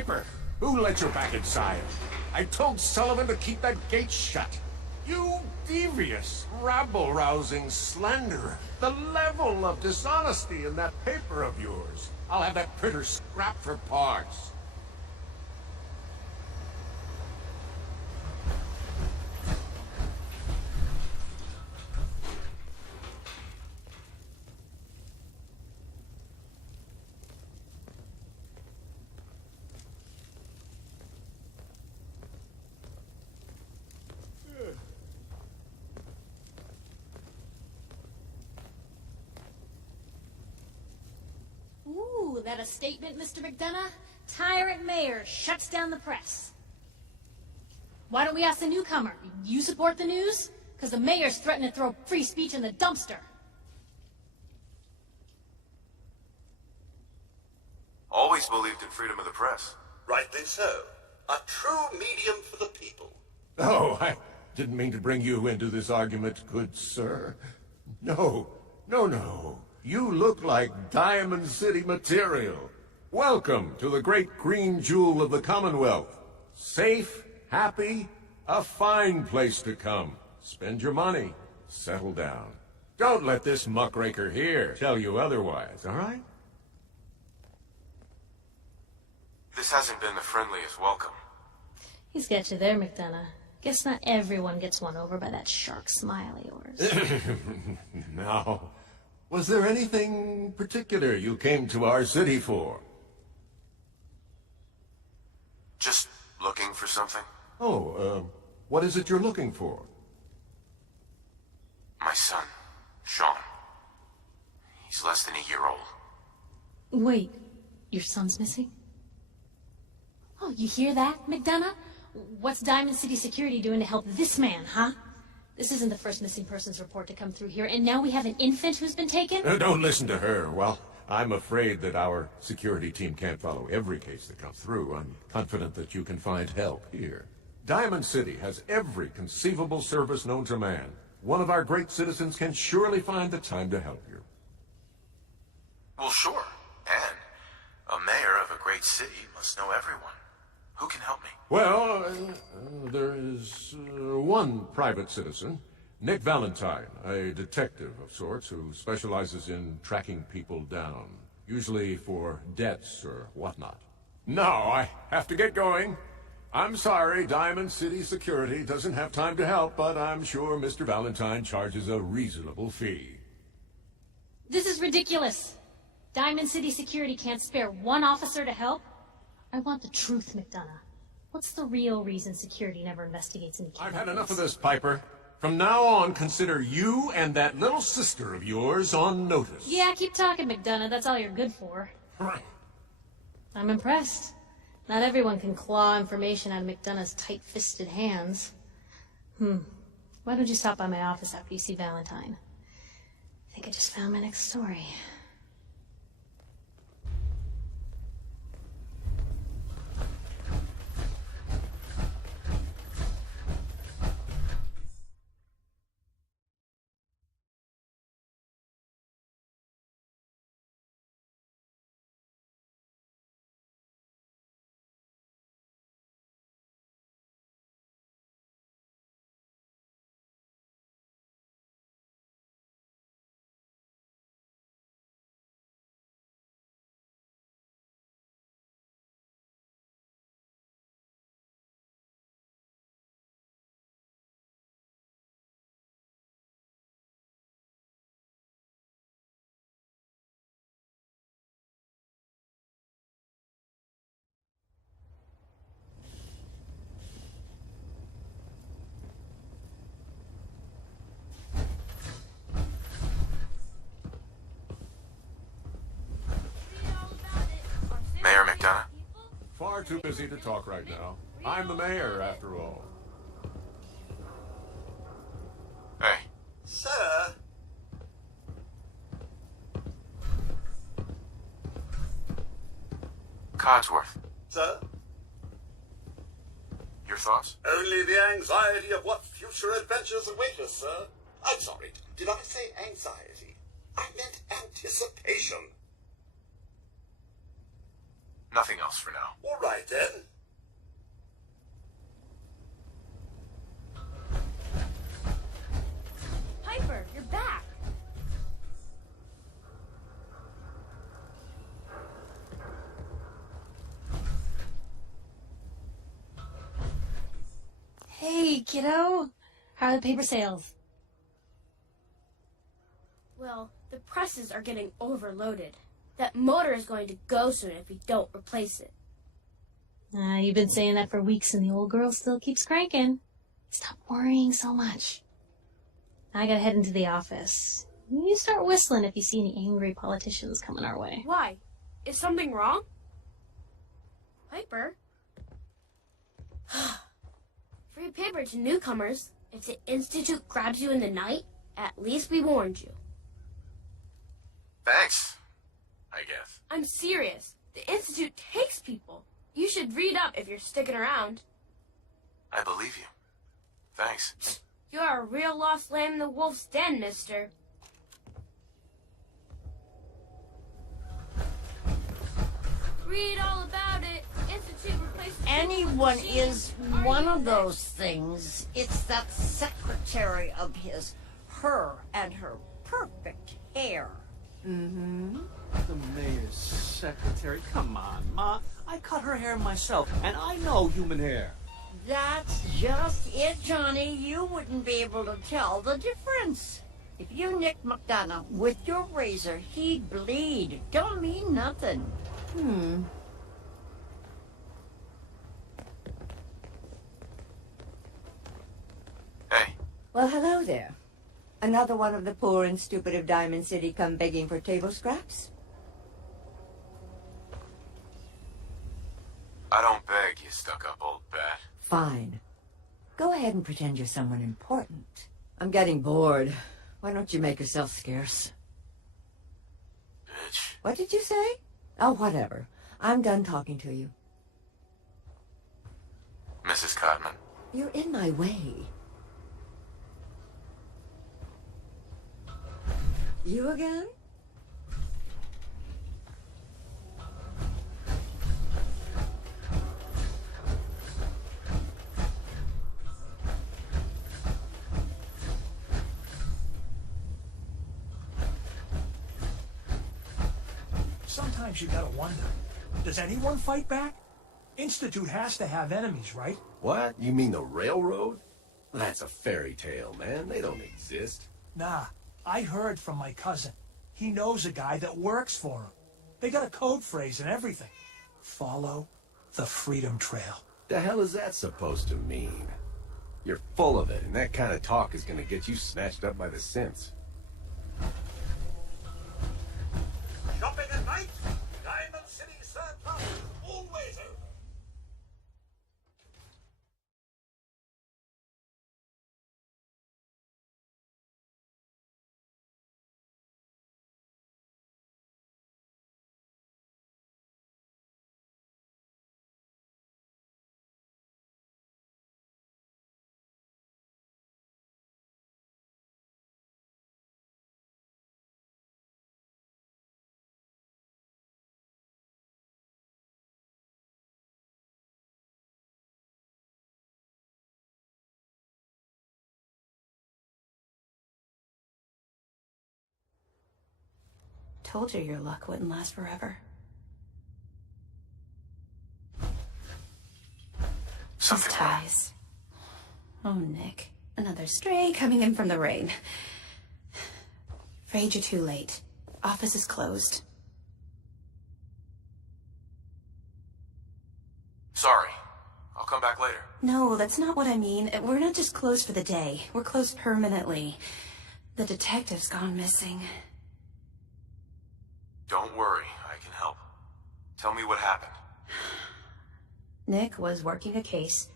Piper, who let you back inside? I told Sullivan to keep that gate shut. You devious, rabble-rousing slanderer. The level of dishonesty in that paper of yours. I'll have that printer scrapped for parts. Ooh, that a statement, Mr. McDonough? Tyrant mayor shuts down the press. Why don't we ask the newcomer? You support the news? Because the mayor's threatening to throw free speech in the dumpster. Always believed in freedom of the press. Rightly so. A true medium for the people. Oh, I didn't mean to bring you into this argument, good sir. No. You look like Diamond City material. Welcome to the great green jewel of the Commonwealth. Safe, happy, a fine place to come. Spend your money, settle down. Don't let this muckraker here tell you otherwise, all right? This hasn't been the friendliest welcome. He's got you there, McDonough. Guess not everyone gets won over by that shark smile of yours. Now, was there anything particular you came to our city for? Just looking for something. Oh, what is it you're looking for? My son, Sean. He's less than a year old. Wait, your son's missing? Oh, you hear that, McDonough? What's Diamond City Security doing to help this man, huh? This isn't the first missing persons report to come through here, and now we have an infant who's been taken? Don't listen to her. Well, I'm afraid that our security team can't follow every case that comes through. I'm confident that you can find help here. Diamond City has every conceivable service known to man. One of our great citizens can surely find the time to help you. Well, sure. And a mayor of a great city must know everyone. Who can help me? Well, there is one private citizen, Nick Valentine, a detective of sorts who specializes in tracking people down, usually for debts or whatnot. Now, I have to get going. I'm sorry, Diamond City Security doesn't have time to help, but I'm sure Mr. Valentine charges a reasonable fee. This is ridiculous. Diamond City Security can't spare one officer to help? I want the truth, McDonough. What's the real reason security never investigates any kidnappings? I've had enough of this, Piper. From now on, consider you and that little sister of yours on notice. Yeah, keep talking, McDonough. That's all you're good for. I'm impressed. Not everyone can claw information out of McDonough's tight-fisted hands. Why don't you stop by my office after you see Valentine? I think I just found my next story. Mayor McDonough? Far too busy to talk right now. I'm the mayor, after all. Hey. Sir? Codsworth. Sir? Your thoughts? Only the anxiety of what future adventures await us, sir. I'm sorry, did I say anxiety? I meant anticipation. Nothing else for now. All right, then. Piper, you're back. Hey, kiddo. How are the paper sales? Well, the presses are getting overloaded. That motor is going to go soon if we don't replace it. You've been saying that for weeks and the old girl still keeps cranking. Stop worrying so much. I gotta head into the office. You start whistling if you see any angry politicians coming our way. Why? Is something wrong? Piper? Free paper to newcomers. If the Institute grabs you in the night, at least we warned you. Thanks, I guess. I'm serious. The Institute takes people. You should read up if you're sticking around. I believe you. Thanks. You're a real lost lamb in the wolf's den, mister. Read all about it. Institute replaces Anyone machines. is Are one you of ready? those things. It's that secretary of his, her and her perfect hair. The mayor's secretary. Come on, Ma. I cut her hair myself, and I know human hair. That's just it, Johnny. You wouldn't be able to tell the difference. If you nicked McDonough with your razor, he'd bleed. Don't mean nothing. Hey, Well, hello there. Another one of the poor and stupid of Diamond City come begging for table scraps? I don't beg, you stuck-up old bat. Fine. Go ahead and pretend you're someone important. I'm getting bored. Why don't you make yourself scarce? Bitch. What did you say? Oh, whatever. I'm done talking to you. Mrs. Codman. You're in my way. You again? Sometimes you gotta wonder, does anyone fight back? Institute has to have enemies, right? What? You mean the railroad? That's a fairy tale, man. They don't exist. Nah, I heard from my cousin. He knows a guy that works for him. They got a code phrase and everything. Follow the Freedom Trail. The hell is that supposed to mean? You're full of it, and that kind of talk is gonna get you snatched up by the synths. Shopping at night? Diamond City surplus is always open. Told you your luck wouldn't last forever. These Something wrong. ties. Oh, Nick. Another stray coming in from the rain. Afraid you're too late. Office is closed. Sorry. I'll come back later. No, that's not what I mean. We're not just closed for the day. We're closed permanently. The detective's gone missing. Don't worry. I can help. Tell me what happened. Nick was working a case.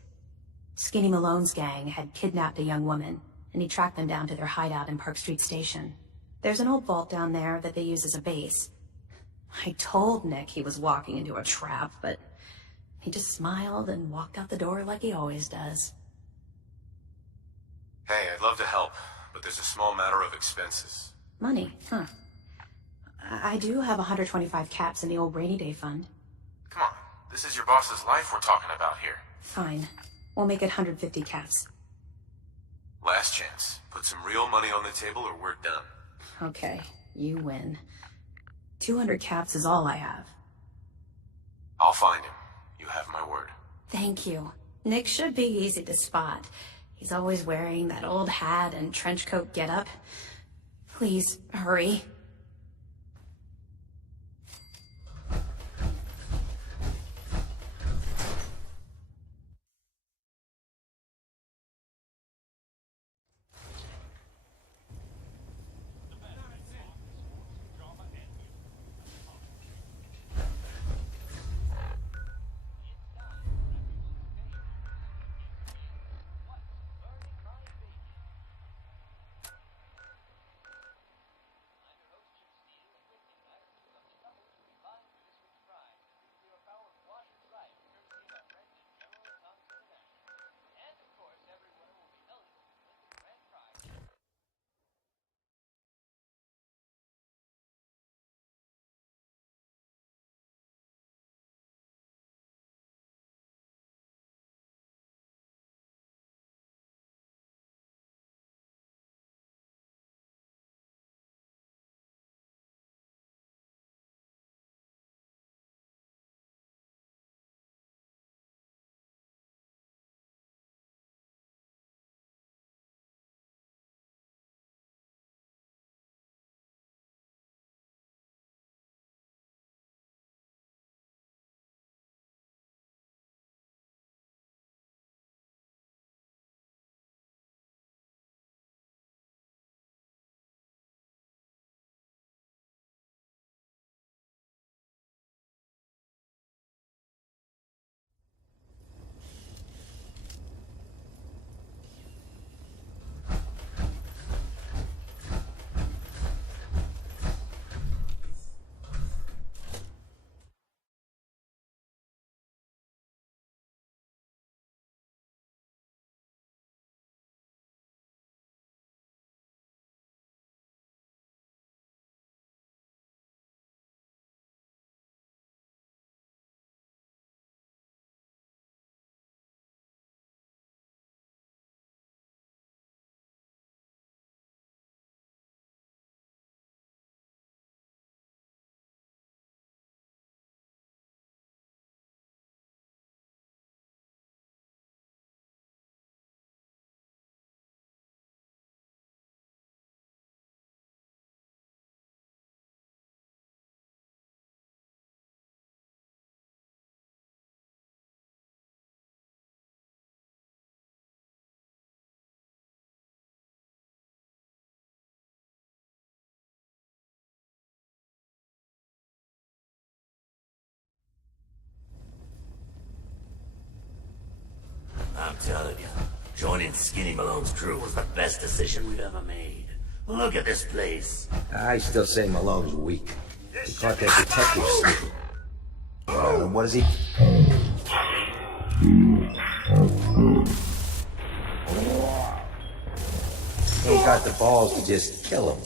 Skinny Malone's gang had kidnapped a young woman, and he tracked them down to their hideout in Park Street Station. There's an old vault down there that they use as a base. I told Nick he was walking into a trap, but he just smiled and walked out the door like he always does. Hey, I'd love to help, but there's a small matter of expenses. Money, huh? I do have 125 caps in the old rainy day fund. Come on, this is your boss's life we're talking about here. Fine. We'll make it 150 caps. Last chance. Put some real money on the table or we're done. Okay, you win. 200 caps is all I have. I'll find him. You have my word. Thank you. Nick should be easy to spot. He's always wearing that old hat and trench coat getup. Please, hurry. I'm telling you, joining Skinny Malone's crew was the best decision we've ever made. Look at this place. I still say Malone's weak. He caught that detective sleeping. What is he? He ain't got the balls to just kill him.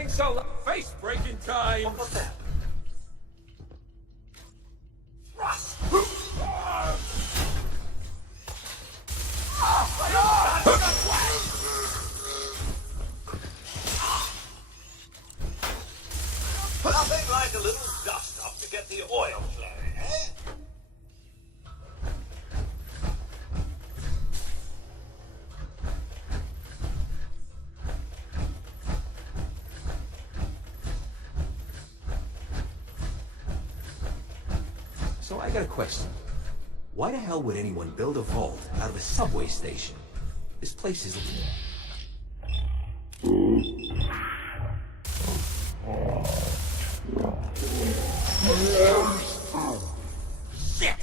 anything so face-breaking time! What was that? Thrust! Nothing like a little dust up to get the oil flowing, eh? So I got a question. Why the hell would anyone build a vault out of a subway station? This place is... Shit!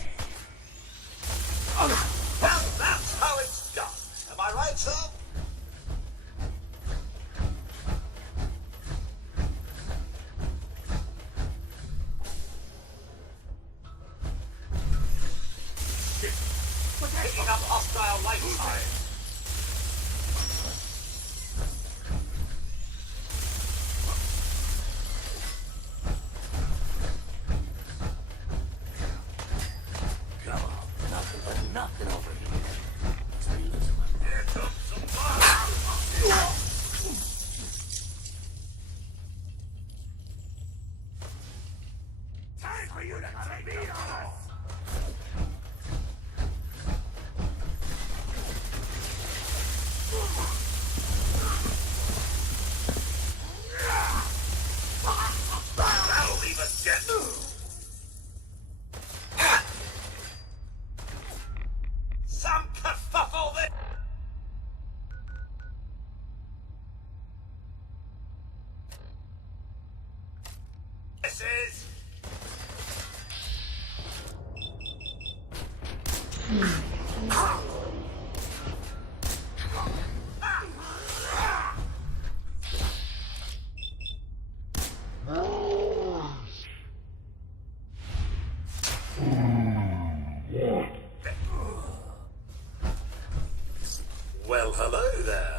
Now that's how it's done. Am I right, sir? Picking up hostile life signs. Come on, nothing but nothing over here. Let's be listening. Here comes some fire. Time for you to take me on us! That'll leave us dead. Some kerfuffle there. This is... Well, hello there.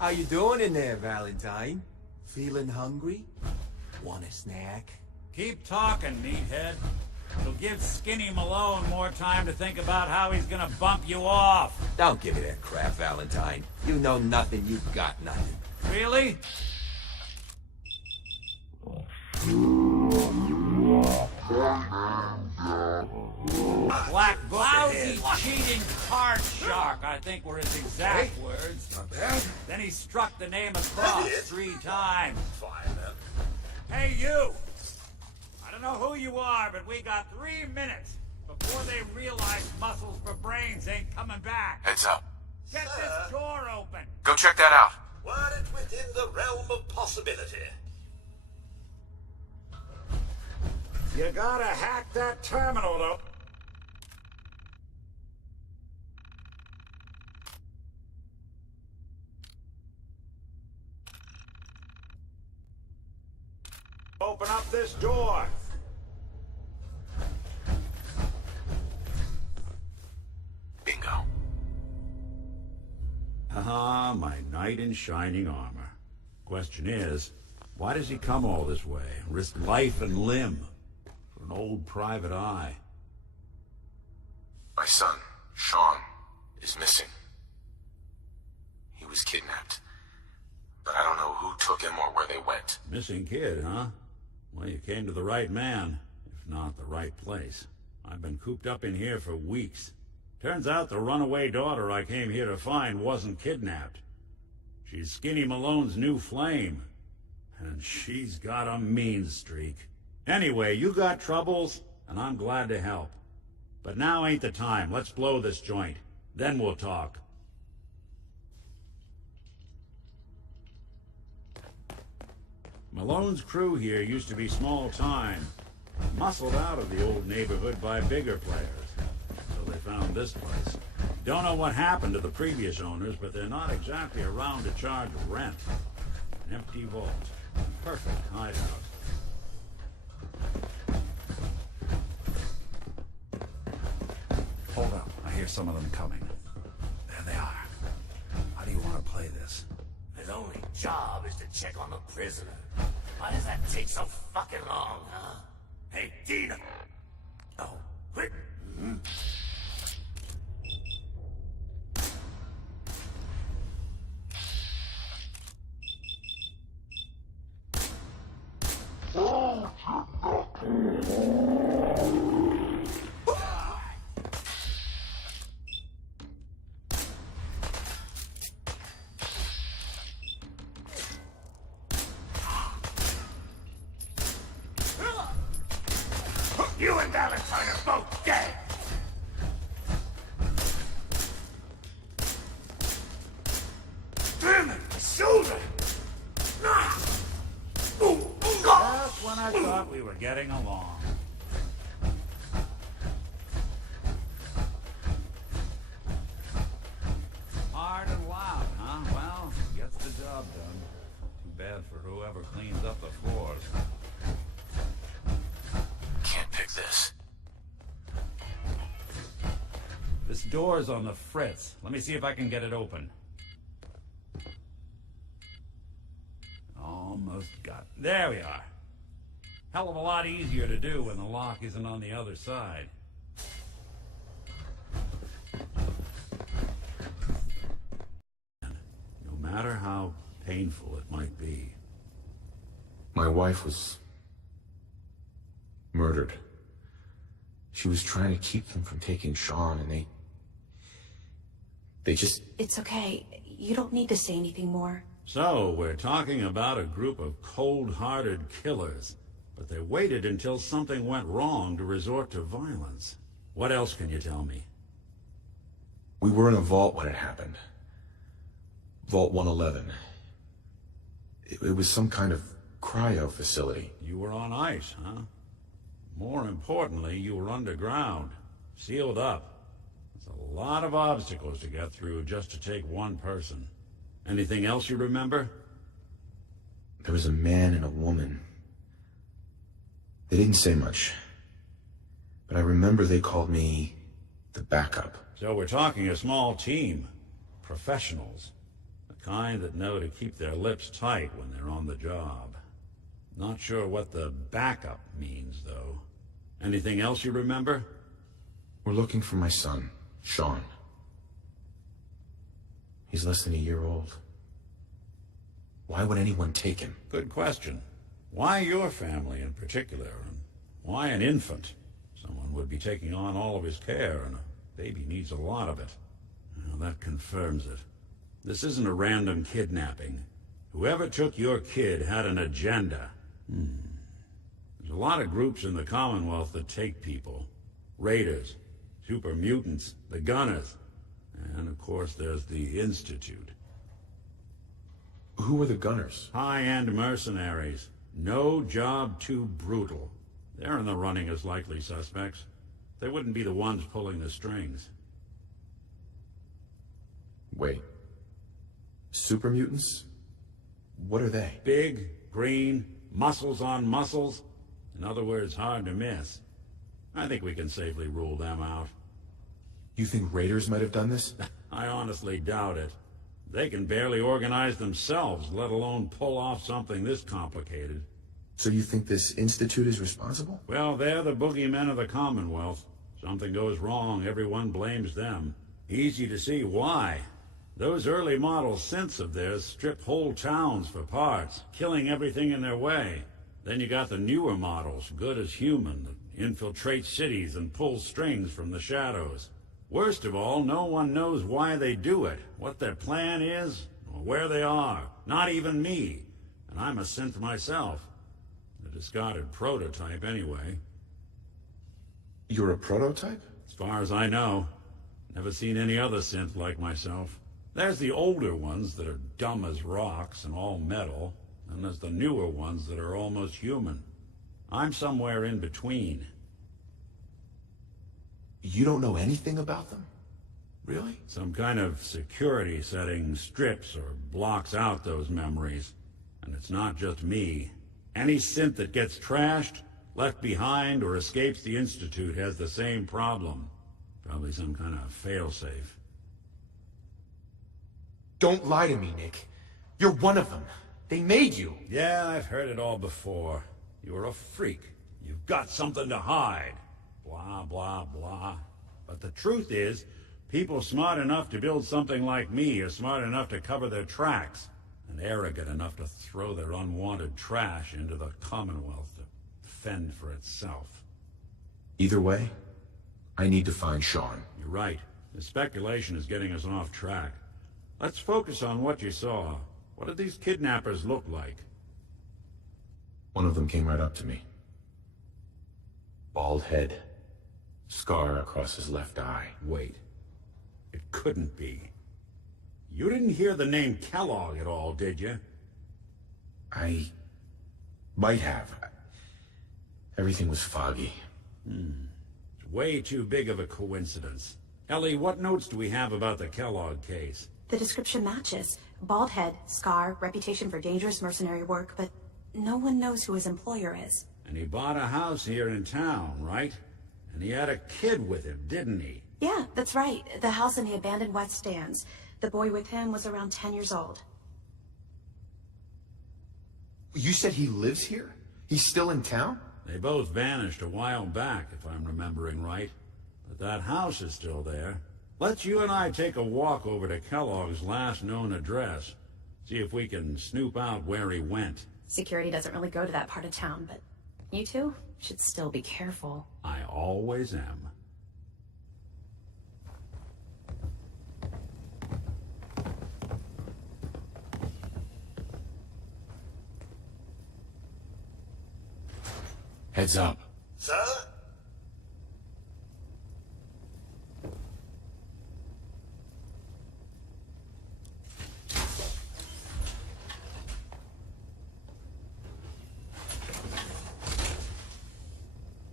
How you doing in there, Valentine? Feeling hungry? Want a snack? Keep talking, meathead. It'll give Skinny Malone more time to think about how he's gonna bump you off. Don't give me that crap, Valentine. You know nothing, you got nothing. Really? Black lousy, cheating card shark, I think were his exact words. Not bad. Then he struck the name across 3 times. Fine, then. Hey, you! I don't know who you are, but we got 3 minutes before they realize muscles for brains ain't coming back. Heads up. Get this door open! Go check that out. Were it within the realm of possibility. You gotta hack that terminal, though. Open up this door. Bingo. Ah, my knight in shining armor. Question is, why does he come all this way? Risk life and limb for an old private eye? My son, Sean, is missing. He was kidnapped. But I don't know who took him or where they went. Missing kid, huh? Well, you came to the right man. if not the right place. I've been cooped up in here for weeks. Turns out the runaway daughter I came here to find wasn't kidnapped. She's Skinny Malone's new flame. And she's got a mean streak. Anyway, you got troubles, and I'm glad to help. But now ain't the time. Let's blow this joint. Then we'll talk. Malone's crew here used to be small time, muscled out of the old neighborhood by bigger players. So they found this place. Don't know what happened to the previous owners, but they're not exactly around to charge rent. An empty vault. Perfect hideout. Hold up. I hear some of them coming. There they are. How do you want to play this? His only job is to check on the prisoner. Why does that take so fucking long, huh? Hey, Dina! Oh, quick! You and Valentine are both dead! Damn it! My shoulder! Just when I thought we were getting along. Hard and loud, huh? Well, gets the job done. Too bad for whoever cleans up the floors. Can't pick this. This door's on the fritz. Let me see if I can get it open. Almost got... There we are. Hell of a lot easier to do when the lock isn't on the other side. No matter how painful it might be. My wife was murdered. She was trying to keep them from taking Sean, and they just... It's okay. You don't need to say anything more. So, we're talking about a group of cold-hearted killers, but they waited until something went wrong to resort to violence. What else can you tell me? We were in a vault when it happened. Vault 111. It was some kind of cryo facility. You were on ice, huh? More importantly, you were underground, sealed up. There's a lot of obstacles to get through just to take one person. Anything else you remember? There was a man and a woman. They didn't say much, but I remember they called me the backup. So we're talking a small team. Professionals. The kind that know to keep their lips tight when they're on the job. Not sure what the backup means, though. Anything else you remember? We're looking for my son, Sean. He's less than a year old. Why would anyone take him? Good question. Why your family in particular? And why an infant? Someone would be taking on all of his care, and a baby needs a lot of it. Well, that confirms it. This isn't a random kidnapping. Whoever took your kid had an agenda. There's a lot of groups in the Commonwealth that take people. Raiders, super mutants, the Gunners, and of course there's the Institute. Who are the Gunners? High-end mercenaries. No job too brutal. They're in the running as likely suspects. They wouldn't be the ones pulling the strings. Wait. Super mutants? What are they? Big, green, muscles on muscles. In other words, hard to miss. I think we can safely rule them out. You think raiders might have done this? I honestly doubt it. They can barely organize themselves, let alone pull off something this complicated. So you think this Institute is responsible? Well, they're the boogeymen of the Commonwealth. Something goes wrong, everyone blames them. Easy to see why. Those early model synths of theirs stripped whole towns for parts, killing everything in their way. Then you got the newer models, good as human, that infiltrate cities and pull strings from the shadows. Worst of all, no one knows why they do it, what their plan is, or where they are. Not even me. And I'm a synth myself. A discarded prototype, anyway. You're a prototype? As far as I know. Never seen any other synth like myself. There's the older ones that are dumb as rocks and all metal, and there's the newer ones that are almost human. I'm somewhere in between. You don't know anything about them? Really? Some kind of security setting strips or blocks out those memories. And it's not just me. Any synth that gets trashed, left behind, or escapes the Institute has the same problem. Probably some kind of failsafe. Don't lie to me, Nick. You're one of them. They made you. Yeah, I've heard it all before. You're a freak. You've got something to hide. Blah, blah, blah. But the truth is, people smart enough to build something like me are smart enough to cover their tracks, and arrogant enough to throw their unwanted trash into the Commonwealth to fend for itself. Either way, I need to find Sean. You're right. The speculation is getting us off track. Let's focus on what you saw. What did these kidnappers look like? One of them came right up to me. Bald head. Scar across his left eye. Wait. It couldn't be. You didn't hear the name Kellogg at all, did you? I might have. Everything was foggy. It's way too big of a coincidence. Ellie, what notes do we have about the Kellogg case? The description matches. Bald head, scar, reputation for dangerous mercenary work, but no one knows who his employer is. And he bought a house here in town, right? And he had a kid with him, didn't he? Yeah, that's right. The house in the abandoned West Stands. The boy with him was around 10 years old. You said he lives here? He's still in town? They both vanished a while back, if I'm remembering right. But that house is still there. Let's you and I take a walk over to Kellogg's last known address. See if we can snoop out where he went. Security doesn't really go to that part of town, but you two should still be careful. I always am. Heads up. Sir?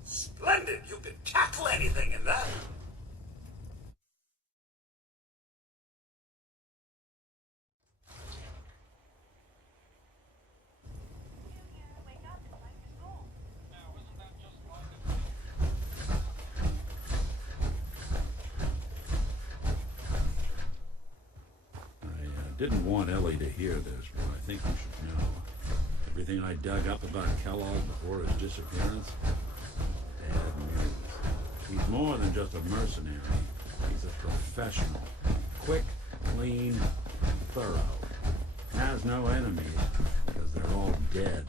Splendid! You can tackle anything in that! I didn't want Ellie to hear this, but I think you should know. Everything I dug up about Kellogg before his disappearance, bad news. He's more than just a mercenary. He's a professional. Quick, clean, thorough. Has no enemies, because they're all dead.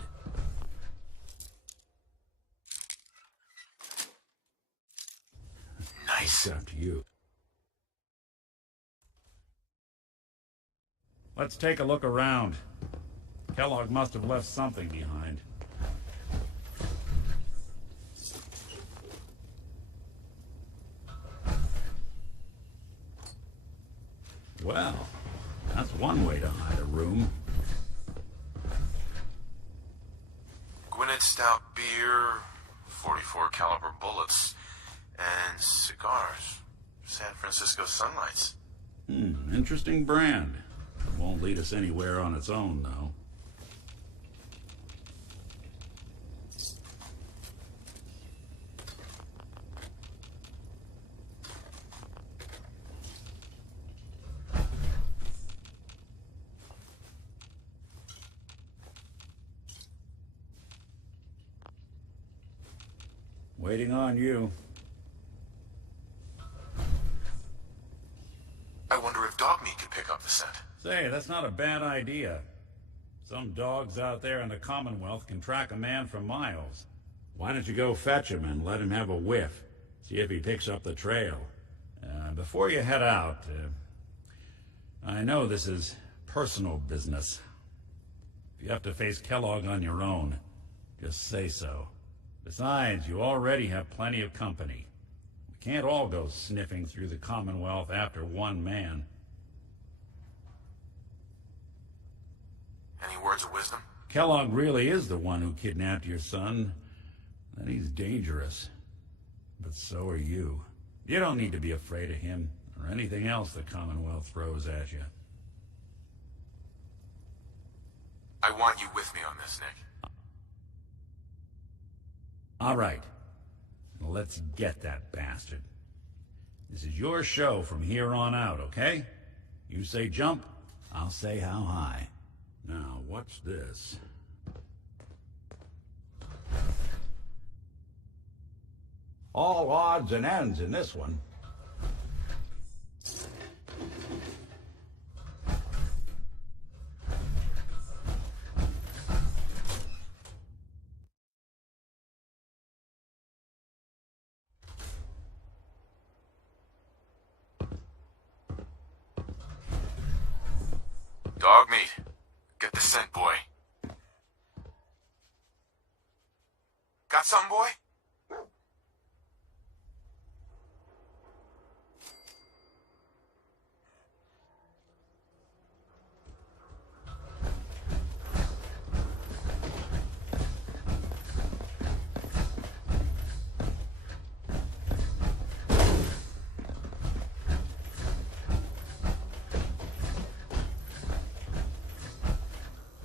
Nice. Except you. Let's take a look around. Kellogg must have left something behind. Well, that's one way to hide a room. Gwinnett stout beer, 44 caliber bullets, and cigars. San Francisco Sunlights. Interesting brand. Won't lead us anywhere on its own, though. Waiting on you. I wonder if Dogmeat could pick up the scent. Say, that's not a bad idea. Some dogs out there in the Commonwealth can track a man for miles. Why don't you go fetch him and let him have a whiff? See if he picks up the trail. Before you head out, I know this is personal business. If you have to face Kellogg on your own, just say so. Besides, you already have plenty of company. We can't all go sniffing through the Commonwealth after one man. Any words of wisdom? Kellogg really is the one who kidnapped your son. And he's dangerous. But so are you. You don't need to be afraid of him, or anything else the Commonwealth throws at you. I want you with me on this, Nick. All right. Let's get that bastard. This is your show from here on out, okay? You say jump, I'll say how high. Now, what's this? All odds and ends in this one. Dogmeat. Get the scent, boy. Got something, boy?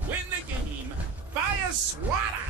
Win the game by a swatter!